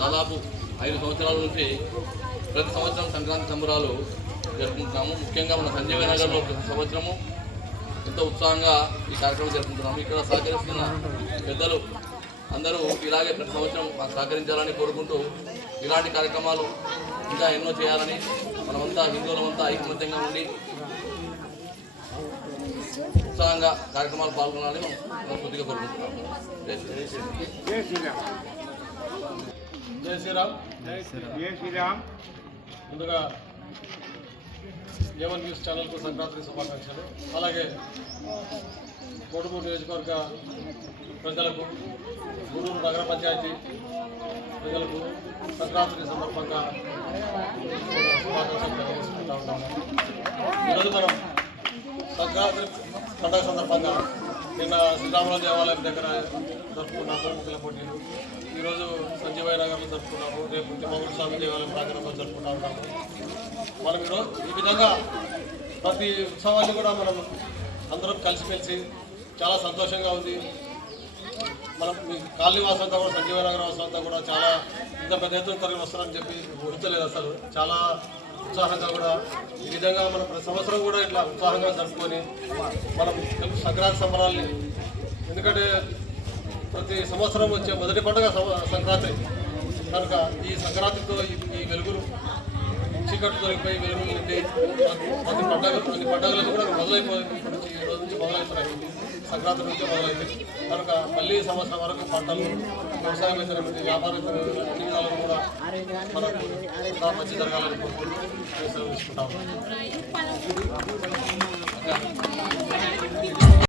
దాదాపు 5 సంవత్సరాల నుంచి ప్రతి సంవత్సరం సంక్రాంతి సంబరాలు జరుపుకుంటున్నాము. ముఖ్యంగా మన సంజీవ నగర్లో ప్రతి సంవత్సరము ఎంతో ఉత్సాహంగా ఈ కార్యక్రమం జరుపుకుంటున్నాము. ఇక్కడ సహకరిస్తున్న పెద్దలు అందరూ ఇలాగే ప్రతి సంవత్సరం మాకు సహకరించాలని కోరుకుంటూ ఇలాంటి కార్యక్రమాలు ఇంకా ఎన్నో చేయాలని మనమంతా హిందువులమంతా ఐకమత్యంగా ఉండి ఉత్సాహంగా కార్యక్రమాలు పాల్గొనాలని మనం కొద్దిగా కోరుకుంటున్నాము. జై శ్రీరామ్. జై శ్రీరామ్. ముందుగా ఏవన్ న్యూస్ ఛానల్కు సంక్రాంతి శుభాకాంక్షలు. అలాగే కోడుమూరు నియోజకవర్గ ప్రజలకు, గూడూరు నగర పంచాయతీ ప్రజలకు సంక్రాంతి సందర్భంగా శుభాకాంక్షలు తెలియజేసుకుంటా ఉన్నాము. ఈరోజు మనం సంక్రాంతి పండుగ సందర్భంగా నిన్న శ్రీరాముల దేవాలయం దగ్గర జరుపుకున్నాము ముగ్గుల పోటీలు. ఈరోజు సంజీవయ్య నగర్లో జరుపుకున్నాము. రేపు తిమ్మగుడి స్వామి దేవాలయం ప్రాంగణంలో జరుపుకుంటా ఉన్నాము. మనం ఈరోజు ఈ విధంగా ప్రతి ఉత్సవాన్ని కూడా మనం అందరం కలిసిమెలిసి చాలా సంతోషంగా ఉంది. మనం మీ కాలనీ వాసంతా కూడా సంజీవయ్య నగర్ వాసంతా కూడా చాలా ఇంత పెద్ద ఎత్తున తరలి వస్తారని చెప్పి ఊహించలేదు. అసలు చాలా ఉత్సాహంగా కూడా ఈ విధంగా మనం ప్రతి సంవత్సరం కూడా ఇట్లా ఉత్సాహంగా జరుపుకొని మనం సంక్రాంతి సంబరాల్ని, ఎందుకంటే ప్రతి సంవత్సరం వచ్చే మొదటి పండుగ సంక్రాంతి కనుక ఈ సంక్రాంతితో ఈ వెలుగులు చీకట్లు తొలగిపోయి వెలుగులు నిండి ప్రతి పండుగలకు కూడా మొదలైపోయి ఇప్పటి నుంచి ఈ రోజు నుంచి మొదలవుతున్నాయి. సంక్రాంతి నుంచి మొదలైంది కనుక మళ్ళీ సంవత్సరం వరకు పంటలు, వ్యవసాయం అయితే వ్యాపారం అన్ని విధాలు కూడా మనకు మంచి జరగాలని కోరుకుంటూ తీసుకుంటాము.